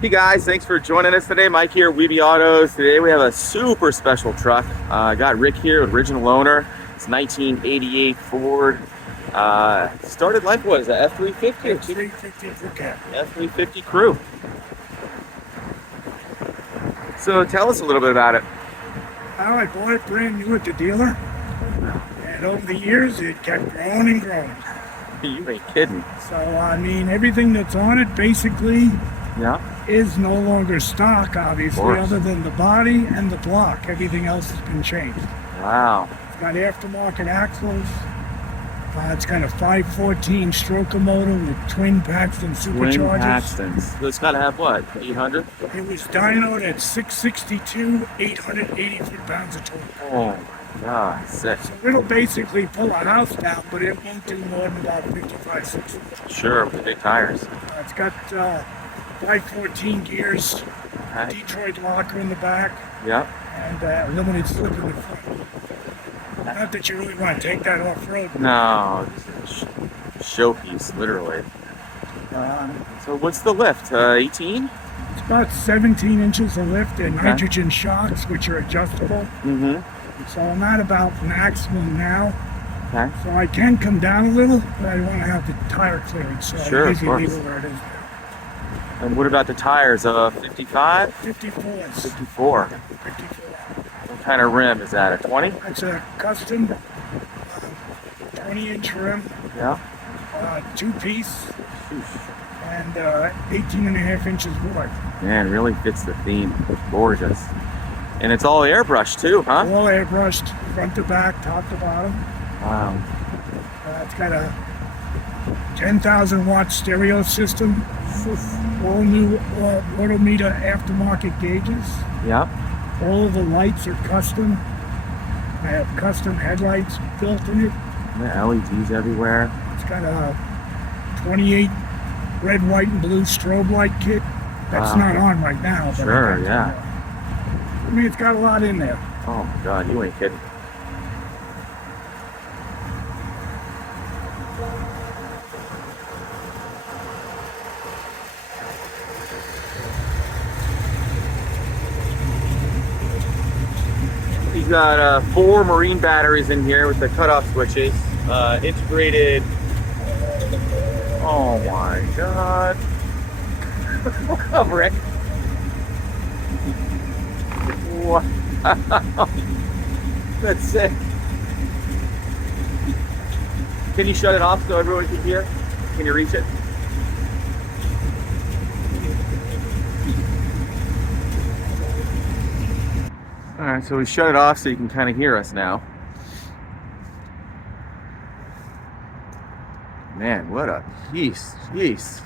Hey guys, thanks for joining us today. Mike here, WeBe Autos. Today we have a super special truck. I got Rick here, original owner. It's 1988 Ford. Started life, what is that, F350? F350 crew cab. F350 crew. So tell us a little bit about it. Well, I bought it brand new at the dealer, and over the years it kept growing and growing. You ain't kidding. So, I mean, everything that's on it basically is no longer stock, obviously, other than the body and the block. Everything else has been changed. Wow. It's got aftermarket axles. It's got a 514 stroker motor with twin Paxton superchargers. Twin Paxtons. So it's got to have what, 800? It was dynoed at 662, 880 foot-pounds of torque. Oh my God, sick. So it'll basically pull a house down, but it won't do more than about 55, 60. Sure, with the big tires. It's got 514 gears, Detroit locker in the back, and limited slip in the front. Not that you really want to take that off-road. No, it's a showpiece, literally. So what's the lift, 18? It's about 17 inches of lift and nitrogen shocks, which are adjustable. So I'm at about maximum now. So I can come down a little, but I want to have the tire clearance, so I usually leave it where it is. And what about the tires? 55? 54s. 54. 54. What kind of rim is that? A 20? It's a custom 20-inch rim. Two-piece. And 18.5 inches wide. Man, really fits the theme. Gorgeous. And it's all airbrushed too, huh? All airbrushed, front to back, top to bottom. Wow. It's got a 10,000 watt stereo system. All new odometer aftermarket gauges. All of the lights are custom. I have custom headlights built in it. Yeah, LEDs everywhere. It's got a 28 red, white, and blue strobe light kit. That's not on right now. But Sure, I mean, it's got a lot in there. Oh my God, you ain't kidding. He's got 4 marine batteries in here with the cutoff switches, integrated. Oh my God. What's up, Rick? Wow. That's sick. Can you shut it off so everyone can hear? Can you reach it? Alright, so we shut it off so you can kind of hear us now. Man, what a piece. Jeez.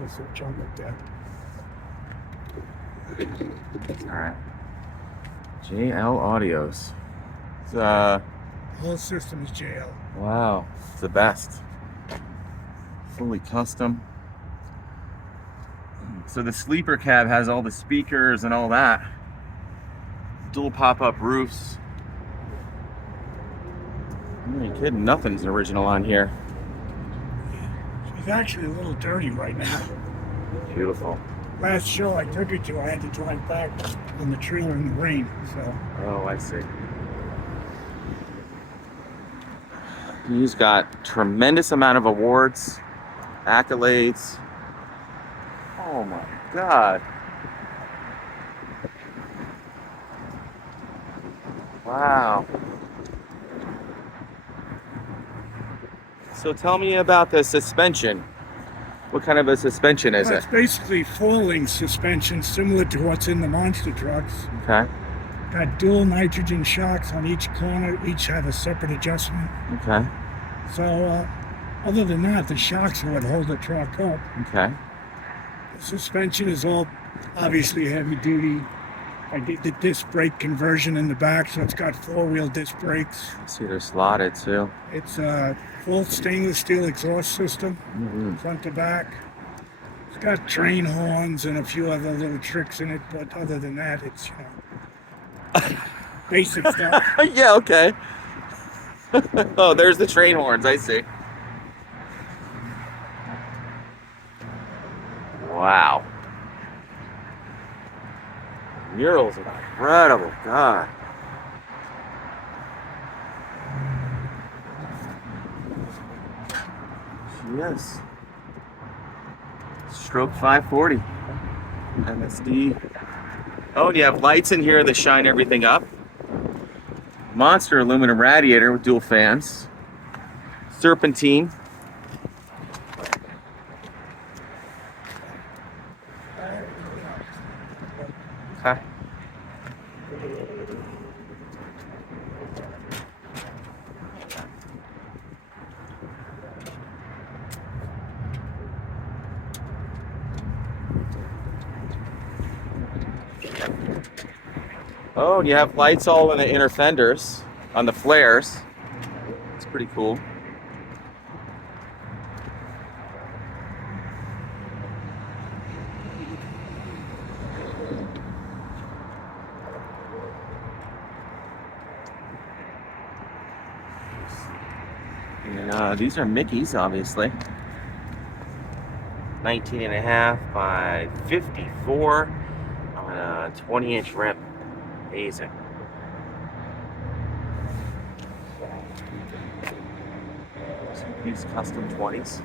Let's jump like that. Alright. JL Audios. It's, the whole system is JL. Wow, it's the best. Fully custom. So the sleeper cab has all the speakers and all that. Dual pop-up roofs. You ain't kidding, nothing's original on here. She's actually a little dirty right now. Beautiful. Last show I took her to, I had to drive back in the trailer in the rain. So. Oh, I see. He's got tremendous amount of awards, accolades. Oh my God. Wow. So tell me about the suspension. What kind of a suspension is it? It's basically four-link suspension, similar to what's in the monster trucks. Okay. Got dual nitrogen shocks on each corner. Each have a separate adjustment. Okay. So, other than that, the shocks are what hold the truck up. Okay. The suspension is all obviously heavy duty. I did the disc brake conversion in the back, so it's got four-wheel disc brakes. I see they're slotted too. It's a full stainless steel exhaust system, front to back. It's got train horns and a few other little tricks in it, but other than that, it's, you know, basic stuff. Yeah, okay. Oh, there's the train horns, I see. Wow. Murals are incredible. God. Yes. Stroke 540. MSD. Oh, and you have lights in here that shine everything up. Monster aluminum radiator with dual fans. Serpentine. Okay. Oh, and you have lights all in the inner fenders on the flares. It's pretty cool. And these are Mickey's, obviously. 19.5 by 54 on a 20-inch rim. Amazing. These custom 20s.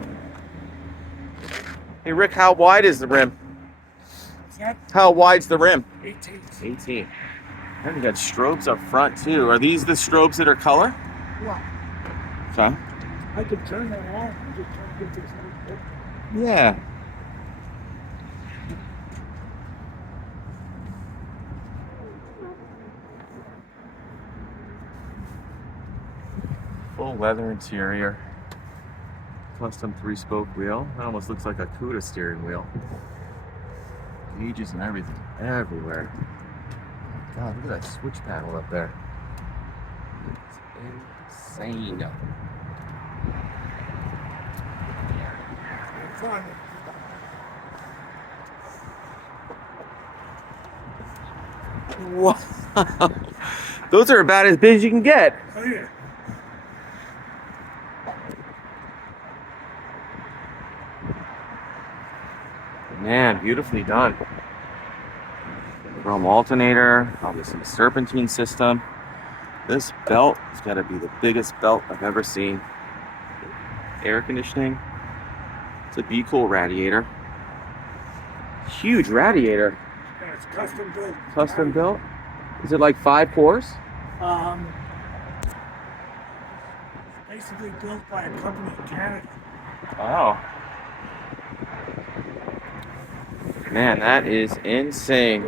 Hey Rick, how wide is the rim? How wide's the rim? 18. 18. And you got strobes up front too. Are these the strobes that are color? What? Okay. I could turn that on. I just trying to get this out. Yeah. Full leather interior. Custom 3-spoke wheel. That almost looks like a CUDA steering wheel. Gauges and everything. Everywhere. God, look at that switch panel up there. It's insane. It's on. Wow. Those are about as big as you can get. Oh yeah. Man, beautifully done. Chrome alternator, obviously Serpentine system. This belt has got to be the biggest belt I've ever seen. Air conditioning. It's a Be Cool radiator. Huge radiator. Yeah, it's custom built. Custom built? Is it like 5 cores? Basically built by a company in Canada. Wow. Man, that is insane.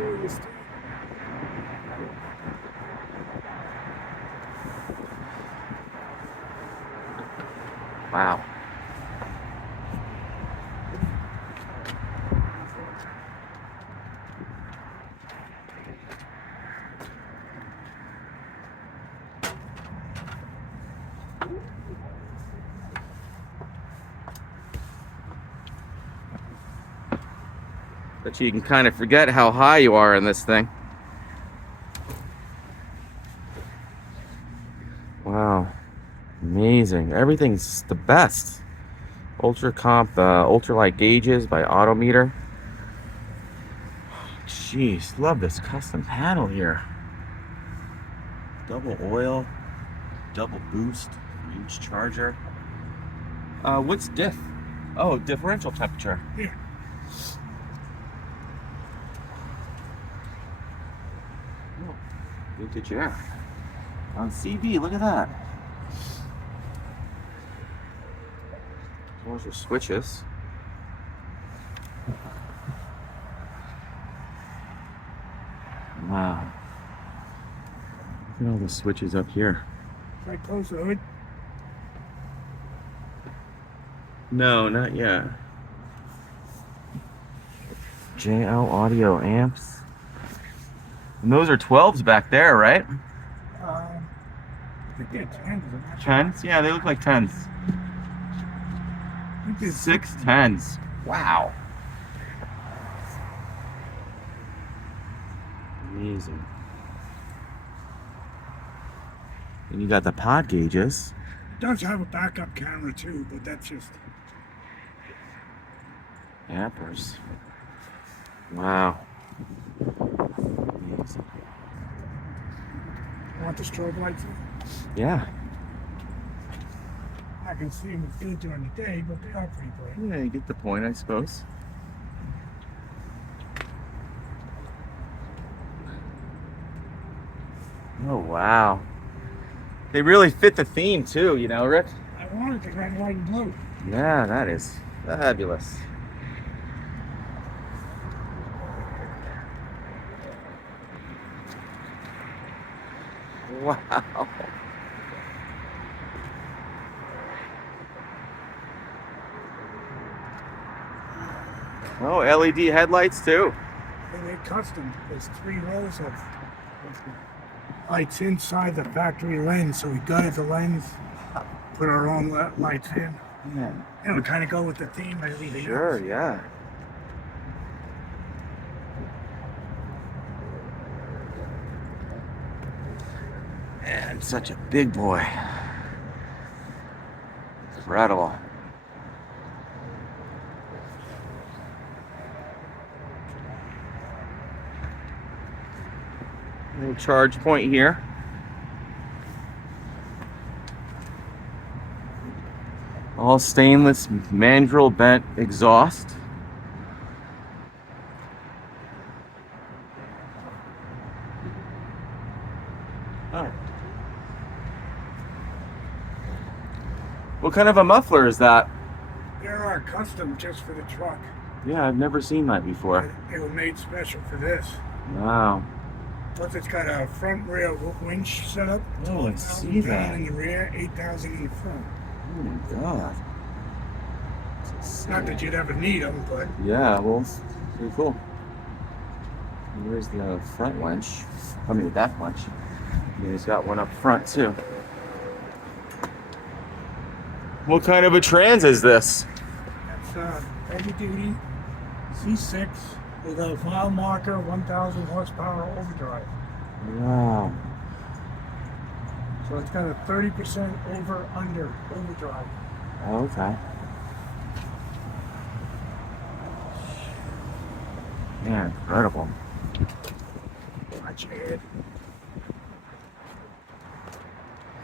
Wow. But you can kind of forget how high you are in this thing. Wow. Amazing. Everything's the best. Ultra comp, ultralight gauges by Autometer. Jeez, love this custom panel here. Double oil, double boost, huge charger. What's diff? Oh, differential temperature. Yeah. Oh, vintage air. On CB, look at that. Those are switches. Wow. Look at all the switches up here. Should I close the hood? No, not yet. JL audio amps. And those are 12s back there, right? I think they're 10s. 10s? Yeah, they look like 10s. I think they're 6 10s. Wow. Amazing. And you got the pod gauges. It does have a backup camera too, but that's just Ampers. Wow. Want the strobe lights? Yeah. I can see them good during the day, but they are pretty bright. Yeah, you get the point, I suppose. Oh, wow. They really fit the theme too, you know, Rick? I wanted the red, white, and blue. Yeah, that is fabulous. Wow. Oh, LED headlights too. And they're custom. There's 3 rows of lights inside the factory lens, so we gutted the lens, put our own lights in. Yeah. And we kind of go with the theme and everything Sure, else. yeah. Man, such a big boy. Incredible. Little charge point here. All stainless Mandrel bent exhaust. Oh. What kind of a muffler is that? There are custom just for the truck. Yeah, I've never seen that before. They were made special for this. Wow. Plus, it's got a front rear winch setup. Oh, I see that. In the rear, 8,000 in the front. Oh my God. Not that you'd ever need them, but Yeah, well, it's pretty cool. Here's the front winch. I mean, the back winch. And he's got one up front too. What kind of a trans is this? that's heavy duty C6 with a mile marker, 1,000 horsepower overdrive. Wow. So it's got a 30% under overdrive. Okay. Yeah, incredible. Watch your head.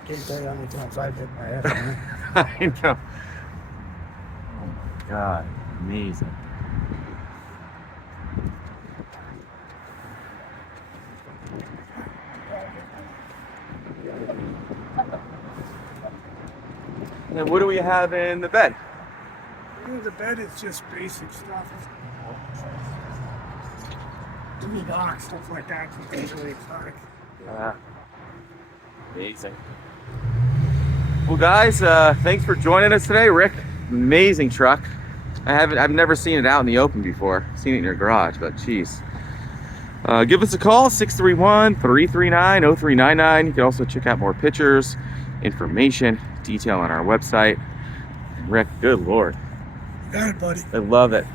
Can't tell you how many times I've hit my head, man. I know. Oh my God, amazing. And what do we have in the bed? The bed is just basic stuff. Toolbox, stuff like that. It's really exotic. Amazing. Well, guys, thanks for joining us today, Rick. Amazing truck. I've never seen it out in the open before. I've seen it in your garage, but geez. Give us a call, 631-339-0399. You can also check out more pictures, information, detail on our website. And Rick, good Lord. You got it, buddy. I love it.